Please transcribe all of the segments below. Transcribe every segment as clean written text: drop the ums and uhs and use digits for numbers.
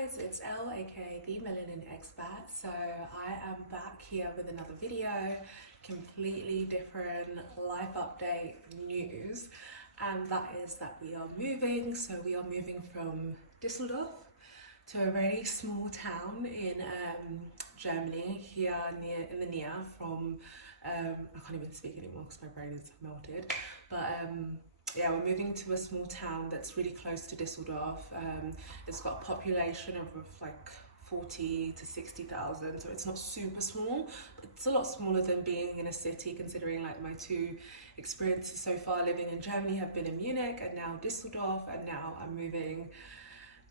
guys, it's Elle, aka the Melanin Expat. So I am back here with another video, completely different life update news, and that is that we are moving. So we are moving from Düsseldorf to a very small town in Germany, here in the near from I can't even speak anymore because my brain is melted, but yeah, we're moving to a small town that's really close to Düsseldorf. It's got a population of like 40 to 60,000, so it's not super small, but it's a lot smaller than being in a city, considering like my two experiences so far living in Germany have been in Munich and now Düsseldorf, and now I'm moving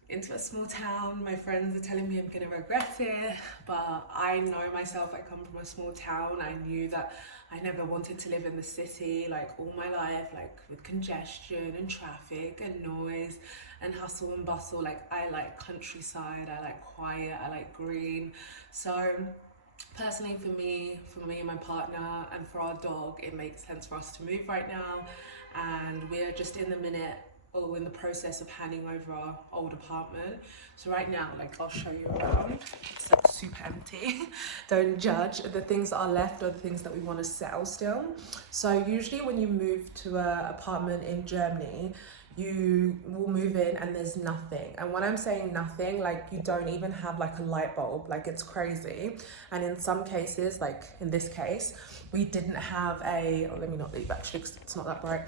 into a small town. My friends are telling me I'm gonna regret it, but I know myself, I come from a small town. I knew that I never wanted to live in the city like all my life, like with congestion and traffic and noise and hustle and bustle. Like I like countryside, I like quiet, I like green. So personally for me and my partner and for our dog, it makes sense for us to move right now. And we're just in the process of handing over our old apartment. So right now, like, I'll show you around. It's like super empty. Don't judge. The things that are left are the things that we want to sell still. So usually when you move to an apartment in Germany, you will move in and there's nothing. And when I'm saying nothing, like you don't even have like a light bulb, like it's crazy. And in some cases, like in this case, we didn't have let me not leave actually because it's not that bright.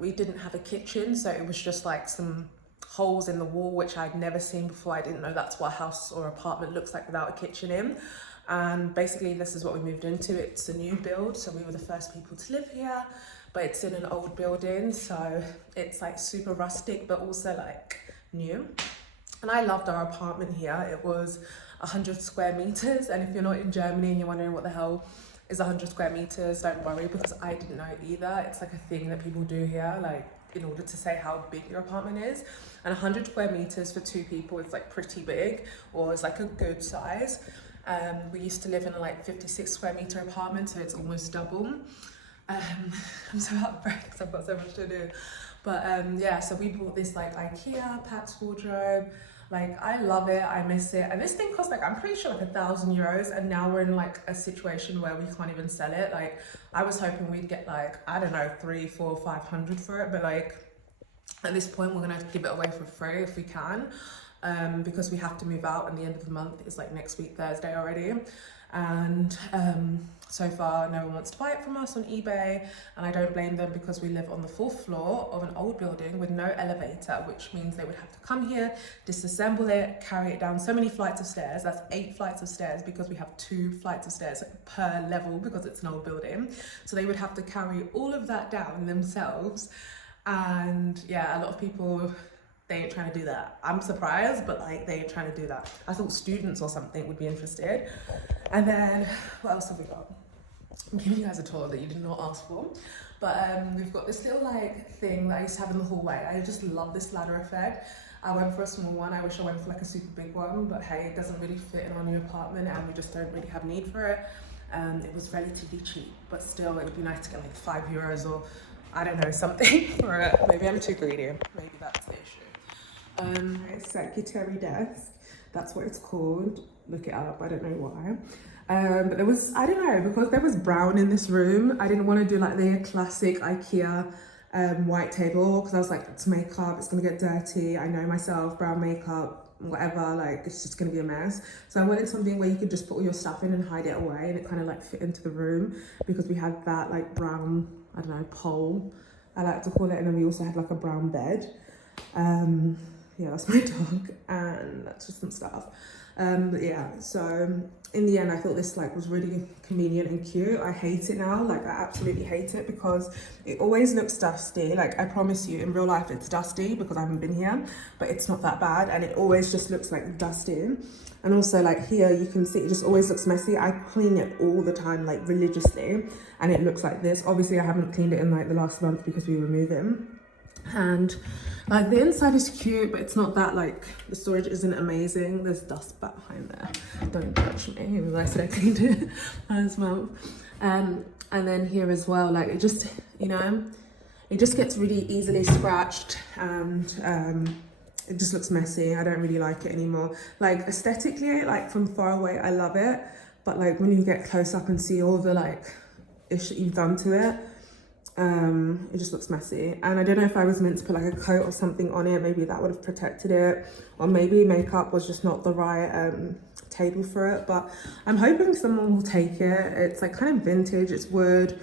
We didn't have a kitchen, so it was just like some holes in the wall, which I'd never seen before. I didn't know that's what a house or apartment looks like without a kitchen in. And basically this is what we moved into. It's a new build, so we were the first people to live here, but it's in an old building, so it's like super rustic but also like new. And I loved our apartment here. It was 100 square meters, and if you're not in Germany and you're wondering what the hell is 100 square meters, don't worry, because I didn't know either. It's like a thing that people do here, like in order to say how big your apartment is. And 100 square meters for two people is like pretty big, or it's like a good size. We used to live in a like 56 square meter apartment, so it's almost double. I'm so out of breath because I've got so much to do. But yeah, so we bought this like IKEA Pax wardrobe. Like I love it, I miss it. And this thing cost like, I'm pretty sure like €1,000, and now we're in like a situation where we can't even sell it. Like I was hoping we'd get like, I don't know, 300, 400, 500 for it, but like at this point we're gonna have to give it away for free if we can, because we have to move out, and the end of the month is like next week Thursday already. And so far no one wants to buy it from us on eBay, and I don't blame them because we live on the 4th floor of an old building with no elevator, which means they would have to come here, disassemble it, carry it down so many flights of stairs. That's 8 flights of stairs because we have 2 flights of stairs per level because it's an old building. So they would have to carry all of that down themselves. And yeah, a lot of people, they ain't trying to do that. I'm surprised, but like they ain't trying to do that. I thought students or something would be interested. And then what else have we got? I'm giving you guys a tour that you did not ask for, but we've got this little like thing that I used to have in the hallway. I just love this ladder effect. I went for a small one. I wish I went for like a super big one, but hey, it doesn't really fit in our new apartment and we just don't really have need for it. It was relatively cheap, but still it would be nice to get like €5 or I don't know, something for it. Maybe I'm too greedy. Maybe that's the issue. Secretary desk, that's what it's called. Look it up, I don't know why. But there was, I don't know, because there was brown in this room, I didn't want to do like the classic IKEA white table, because I was like, it's makeup, it's gonna get dirty, I know myself, brown makeup, whatever, like it's just gonna be a mess. So I wanted something where you could just put all your stuff in and hide it away, and it kind of like fit into the room, because we had that like brown, I don't know, pole, I like to call it, and then we also had like a brown bed. Yeah, that's my dog, and that's just some stuff. But yeah, so in the end I thought this like was really convenient and cute. I hate it now, like I absolutely hate it because it always looks dusty. Like I promise you in real life it's dusty because I haven't been here, but it's not that bad, and it always just looks like dusty. And also like here you can see it just always looks messy. I clean it all the time, like religiously, and it looks like this. Obviously I haven't cleaned it in like the last month because we were moving. And like the inside is cute, but it's not that, like the storage isn't amazing. There's dust back behind there, don't touch me, even though I said I cleaned it last month. And then here as well, like it just, you know, it just gets really easily scratched, and it just looks messy. I don't really like it anymore. Like aesthetically, like from far away, I love it. But like when you get close up and see all the like ish that you've done to it, it just looks messy. And I don't know if I was meant to put like a coat or something on it, maybe that would have protected it, or maybe makeup was just not the right table for it. But I'm hoping someone will take it. It's like kind of vintage, it's wood.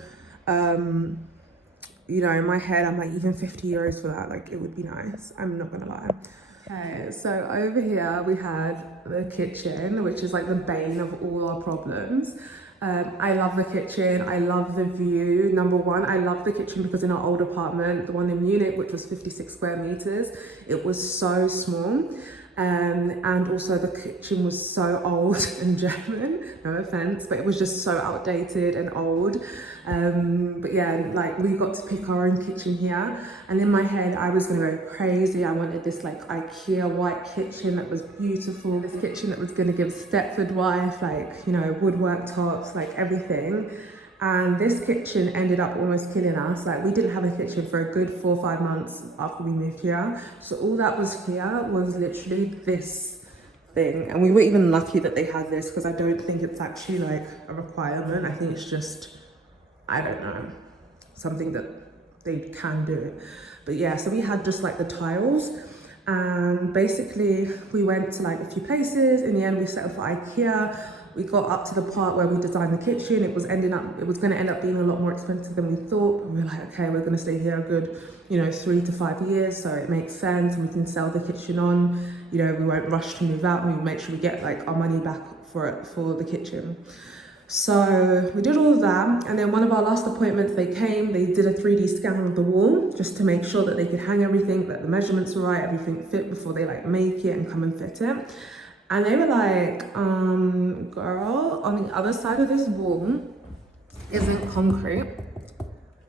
You know, in my head I'm like, even 50 euros for that, like it would be nice, I'm not gonna lie. Okay, so over here we had the kitchen, which is like the bane of all our problems. I love the kitchen, I love the view. Number one, I love the kitchen because in our old apartment, the one in Munich, which was 56 square meters, it was so small. And also the kitchen was so old and German, no offense, but it was just so outdated and old. But yeah, like we got to pick our own kitchen here, and in my head I was gonna go crazy. I wanted this like IKEA white kitchen that was beautiful, this kitchen that was gonna give Stepford wife, like, you know, woodwork tops, like everything. And this kitchen ended up almost killing us. Like we didn't have a kitchen for a good 4 or 5 months after we moved here. So all that was here was literally this thing. And we were even lucky that they had this, because I don't think it's actually like a requirement. I think it's just, I don't know, something that they can do. But yeah, so we had just like the tiles, and basically we went to like a few places. In the end we settled for IKEA. We got up to the part where we designed the kitchen. It was going to end up being a lot more expensive than we thought. But we were like, okay, we're going to stay here a good, you know, 3 to 5 years, so it makes sense, and we can sell the kitchen on. You know, we won't rush to move out, and we make sure we get like our money back for the kitchen. So we did all of that, and then one of our last appointments, they came, they did a 3D scan of the wall just to make sure that they could hang everything, that the measurements were right, everything fit before they like make it and come and fit it. And they were like, girl, on the other side of this wall isn't concrete.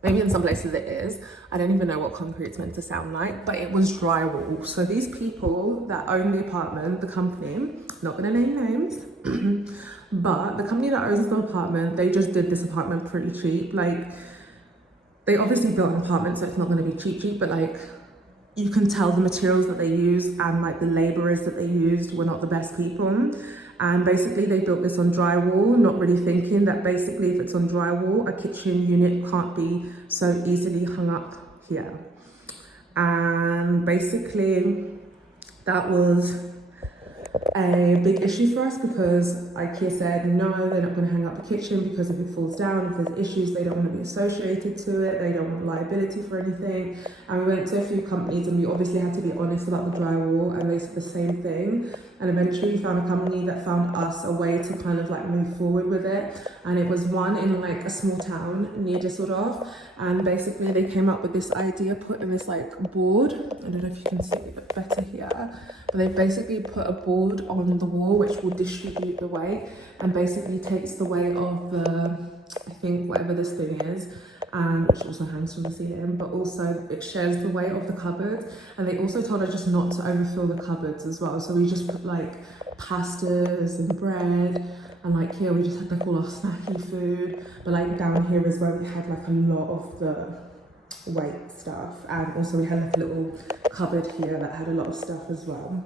Maybe in some places it is. I don't even know what concrete's meant to sound like, but it was drywall. So these people that own the apartment, the company, not gonna name names, but the company that owns the apartment, they just did this apartment pretty cheap. Like, they obviously built an apartment, so it's not gonna be cheap, but like, you can tell the materials that they use and like the laborers that they used were not the best people. And basically they built this on drywall, not really thinking that basically if it's on drywall, a kitchen unit can't be so easily hung up here. And basically that was a big issue for us, because IKEA said no, they're not going to hang up the kitchen because if it falls down, if there's issues, they don't want to be associated to it, they don't want liability for anything. And we went to a few companies, and we obviously had to be honest about the drywall, and they said the same thing. And eventually we found a company that found us a way to kind of like move forward with it, and it was one in like a small town near Düsseldorf. And basically they came up with this idea, putting this like board, I don't know if you can see it better here, but they basically put a board on the wall which will distribute the weight and basically takes the weight of the, I think, whatever this thing is, which also hangs from the ceiling, but also it shares the weight of the cupboards. And they also told us just not to overfill the cupboards as well. So we just put like pastas and bread, and like here we just had like all our snacky food, but like down here as well we had like a lot of the weight stuff, and also we had like a little cupboard here that had a lot of stuff as well.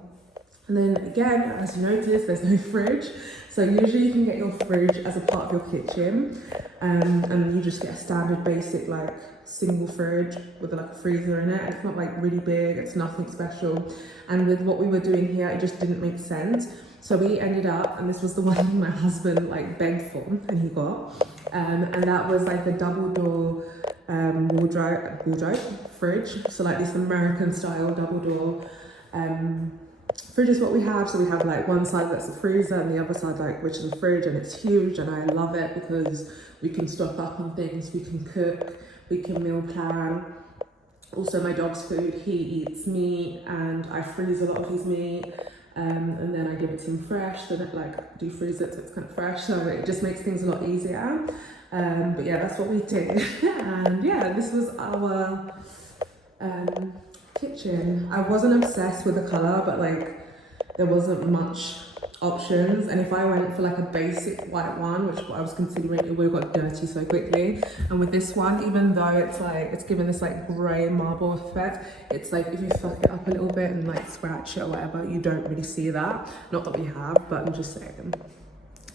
And then again, as you notice, there's no fridge. So usually you can get your fridge as a part of your kitchen, and you just get a standard basic like single fridge with like a freezer in it. It's not like really big, it's nothing special. And with what we were doing here, it just didn't make sense. So we ended up, and this was the one my husband like begged for and he got, and that was like a double door wardrobe fridge. So like this American style double door fridge is what we have. So we have like one side that's a freezer and the other side like which is a fridge, and it's huge, and I love it because we can stock up on things, we can cook, we can meal plan. Also my dog's food, he eats meat and I freeze a lot of his meat, and then I give it to him fresh, so that like do freeze it so it's kind of fresh, so it just makes things a lot easier. But yeah, that's what we did. And yeah, this was our kitchen. I wasn't obsessed with the colour, but like there wasn't much options, and if I went for like a basic white one, which I was considering, it would have got dirty so quickly. And with this one, even though it's like, it's given this like grey marble effect, it's like if you fuck it up a little bit and like scratch it or whatever, you don't really see that. Not that we have, but I'm just saying.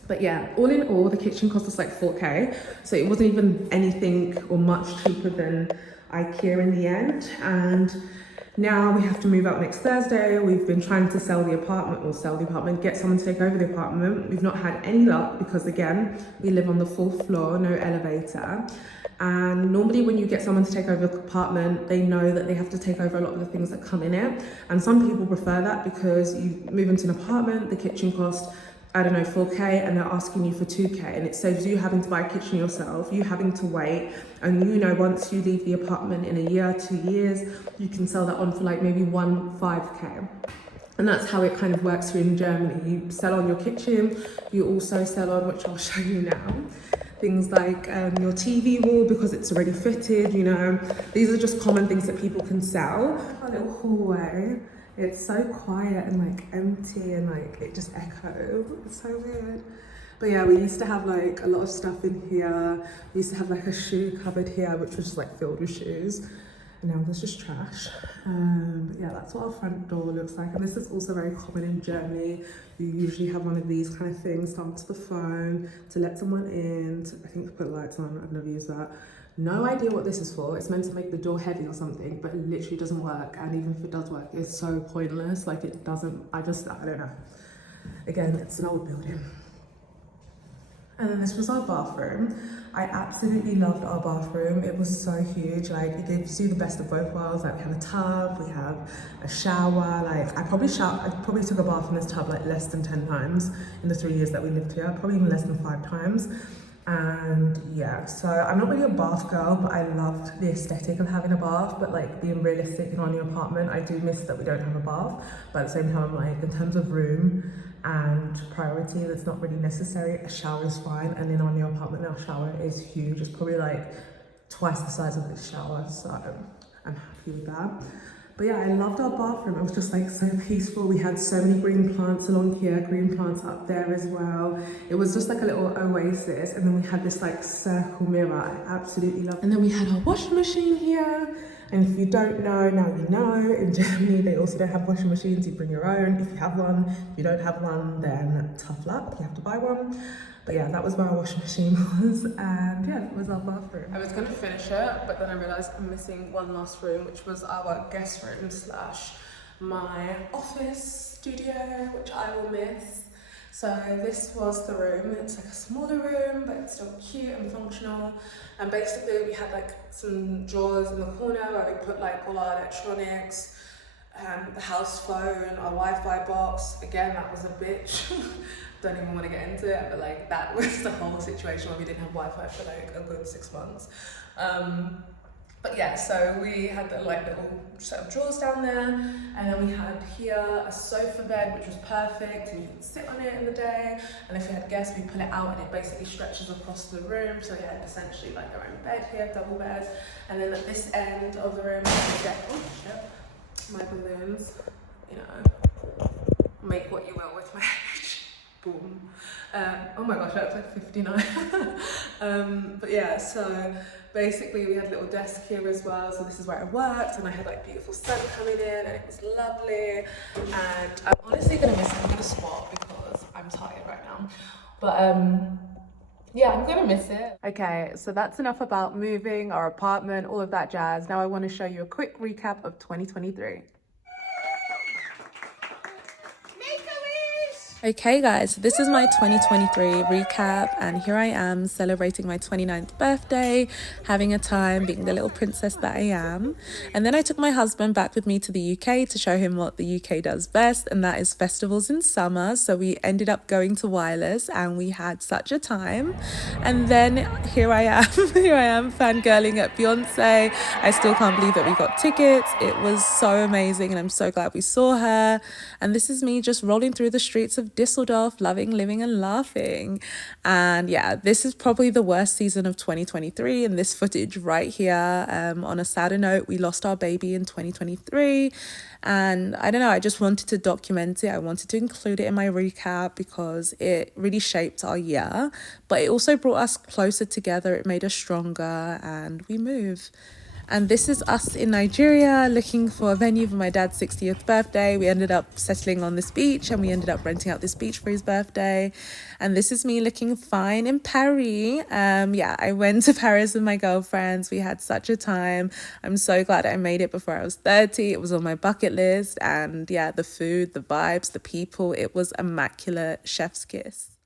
But yeah, all in all, the kitchen cost us like 4k, so it wasn't even anything or much cheaper than IKEA in the end. And now we have to move out next Thursday. We've been trying to sell the apartment, get someone to take over the apartment. We've not had any luck because, again, we live on the 4th floor, no elevator. And normally when you get someone to take over the apartment, they know that they have to take over a lot of the things that come in it. And some people prefer that because you move into an apartment, the kitchen costs, I don't know, 4k, and they're asking you for 2k, and it saves you having to buy a kitchen yourself, you having to wait, and you know, once you leave the apartment in a year, 2 years, you can sell that on for like maybe 5k. And that's how it kind of works here in Germany. You sell on your kitchen, you also sell on, which I'll show you now, things like your TV wall, because it's already fitted, you know. These are just common things that people can sell. Our little hallway. It's so quiet and like empty, and like it just echoes. It's so weird. But yeah, we used to have like a lot of stuff in here. We used to have like a shoe cupboard here, which was just like filled with shoes. And now there's just trash. But yeah, that's what our front door looks like. And this is also very common in Germany. You usually have one of these kind of things to answer the phone, to let someone in, I think to put lights on. I've never used that. No idea what this is for. It's meant to make the door heavy or something, but it literally doesn't work. And even if it does work, it's so pointless. Like it doesn't, I don't know. Again, it's an old building. And then this was our bathroom. I absolutely loved our bathroom. It was so huge. Like it gives you the best of both worlds. Like we have a tub, we have a shower. Like I probably took a bath in this tub like less than 10 times in the 3 years that we lived here. Probably even less than 5 times. And yeah, so I'm not really a bath girl, but I loved the aesthetic of having a bath. But like being realistic in our new apartment, I do miss that we don't have a bath. But at the same time, like in terms of room and priority, that's not really necessary. A shower is fine. And in our new apartment, our shower is huge. It's probably like twice the size of this shower. So I'm happy with that. But yeah, I loved our bathroom. It was just like so peaceful. We had so many green plants along here, green plants up there as well. It was just like a little oasis. And then we had this like circle mirror. I absolutely loved it. And then we had our washing machine here. And if you don't know, now you know. In Germany, they also don't have washing machines. You bring your own. If you have one, if you don't have one, then tough luck. You have to buy one. But yeah, that was where our washing machine was, and yeah, that was our bathroom. I was gonna finish it, but then I realised I'm missing one last room, which was our guest room / my office studio, which I will miss. So this was the room. It's like a smaller room, but it's still cute and functional. And basically we had like some drawers in the corner where we put like all our electronics, the house phone, our Wi-Fi box. Again, that was a bitch. Don't even want to get into it, but like that was the whole situation where we didn't have Wi-Fi for like a good 6 months. But yeah, so we had the like little set of drawers down there, and then we had here a sofa bed, which was perfect. You could sit on it in the day, and if we had guests, we pull it out, and it basically stretches across the room. So you had essentially like your own bed here, double beds, and then at this end of the room, you get my balloons. You know, make what you will with my age. Boom. Oh my gosh, that's like 59. But yeah, so basically we had a little desk here as well, so this is where I worked, and I had like beautiful sun coming in, and it was lovely. And I'm honestly gonna miss it. I'm gonna swap because I'm tired right now, but yeah, I'm gonna miss it. Okay, so that's enough about moving, our apartment, all of that jazz. Now I want to show you a quick recap of 2023. Okay guys, so this is my 2023 recap, and here I am celebrating my 29th birthday, having a time, being the little princess that I am. And then I took my husband back with me to the UK to show him what the UK does best, and that is festivals in summer. So we ended up going to Wireless, and we had such a time. And then here I am fangirling at Beyonce. I still can't believe that we got tickets. It was so amazing, and I'm so glad we saw her. And this is me just rolling through the streets of of Düsseldorf, loving, living and laughing. And yeah, this is probably the worst season of 2023, and this footage right here. On a sadder note, we lost our baby in 2023, and I don't know, I just wanted to document it. I wanted to include it in my recap because it really shaped our year, but it also brought us closer together. It made us stronger, and we move. And this is us in Nigeria looking for a venue for my dad's 60th birthday. We ended up settling on this beach, and we ended up renting out this beach for his birthday. And this is me looking fine in Paris. Yeah, I went to Paris with my girlfriends. We had such a time. I'm so glad I made it before I was 30. It was on my bucket list. And yeah, the food, the vibes, the people, it was immaculate. Chef's kiss.